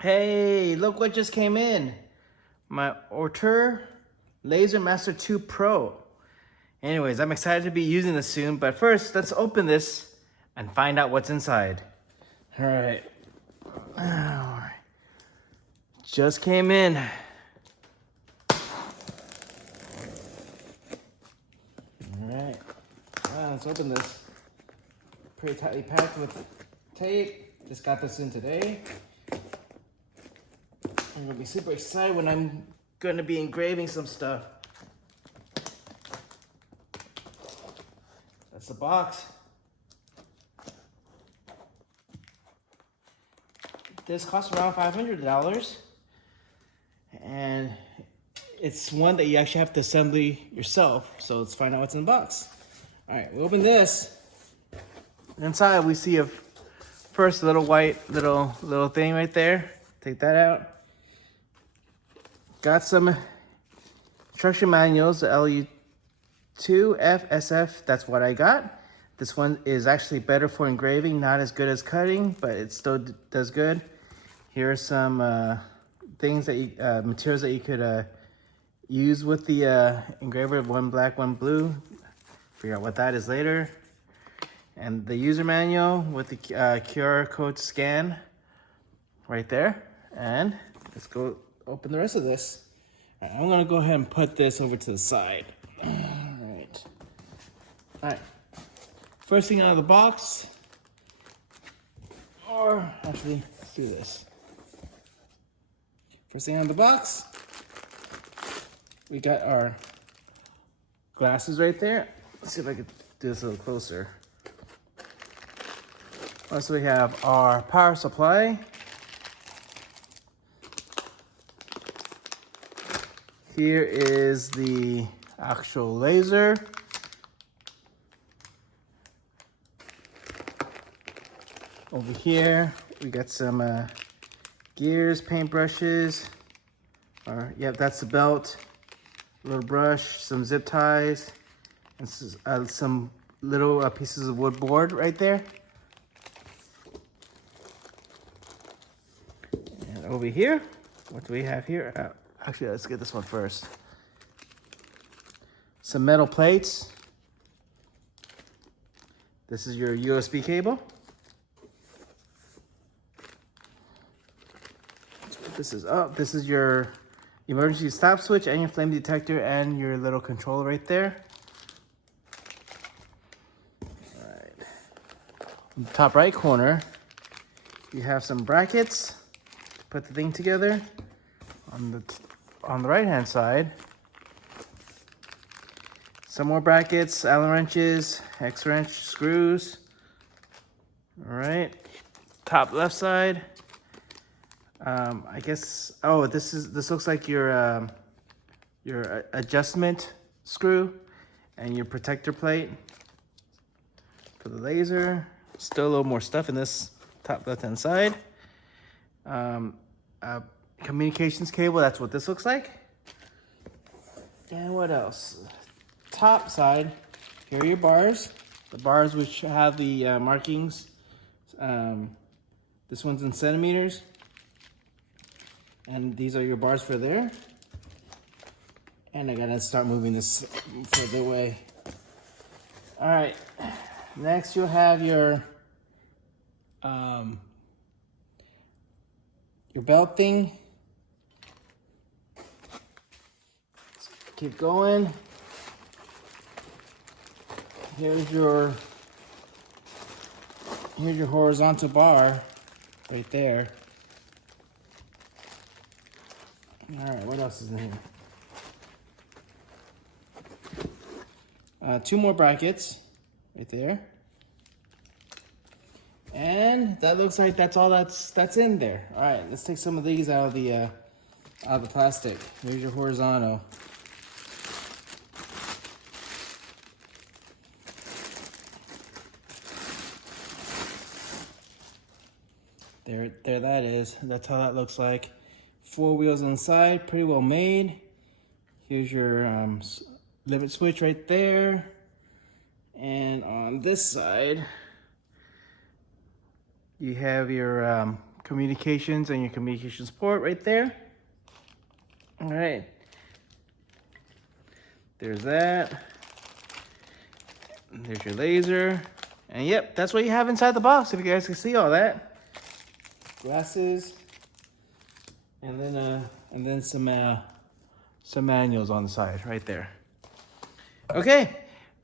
Hey, look what just came in. My Ortur Laser Master 2 Pro. Anyways, I'm excited to be using this soon, but first, let's open this and find out what's inside. All right. Just came in. All right. Let's open this. Pretty tightly packed with tape. Just got this in today. I'm gonna be super excited when I'm gonna be engraving some stuff. That's the box. This costs around $500, and it's one that you actually have to assemble yourself. So let's find out what's in the box. All right, we open this. Inside we see a first little white little thing right there. Take that out. Got some instruction manuals, the LU2FSF, that's what I got. This one is actually better for engraving, not as good as cutting, but it still does good. Here are some things that materials that you could use with the engraver, one black, one blue. Figure out what that is later. And the user manual with the QR code scan right there. And let's go open the rest of this. I'm gonna go ahead and put this over to the side. All right. First thing out of the box, or actually, let's do this. First thing out of the box, we got our glasses right there. Let's see if I can do this a little closer. Also, we have our power supply. Here is the actual laser. Over here, we got some gears, paintbrushes. Yep, that's the belt. A little brush, some zip ties, and some little pieces of wood board right there. And over here, what do we have here? Actually, let's get this one first. Some metal plates. This is your USB cable. Let's put this up. This is your emergency stop switch and your flame detector and your little controller right there. All right. In the top right corner, you have some brackets to put the thing together. On the right-hand side, some more brackets, Allen wrenches, Hex wrench, screws. All right, top left side. I guess. Oh, this looks like your adjustment screw and your protector plate for the laser. Still a little more stuff in this top left-hand side. Communications cable, that's what this looks like. And what else? Top side, here are your bars. The bars which have the markings. This one's in centimeters. And these are your bars for there. And I gotta start moving this further away. All right, next you'll have your belt thing. Keep going. Here's your horizontal bar right there. All right, what else is in here? Two more brackets right there. And that looks like that's all that's in there. All right, let's take some of these out of the plastic. Here's your horizontal. There that is. That's how that looks like. 4 wheels on the side, pretty well made. Here's your limit switch right there. And on this side, you have your communications and your communications port right there. All right. There's that. There's your laser. And yep, that's what you have inside the box, if you guys can see all that. Glasses. And then some manuals on the side right there. Okay,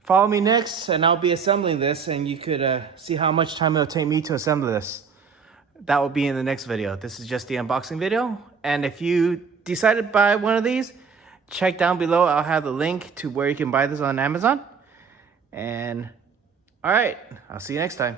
follow me next and I'll be assembling this, and you could see how much time it'll take me to assemble this. That will be in the next video. This is just the unboxing video. And if you decide to buy one of these, check down below. I'll have the link to where you can buy this on Amazon. And all right, I'll see you next time.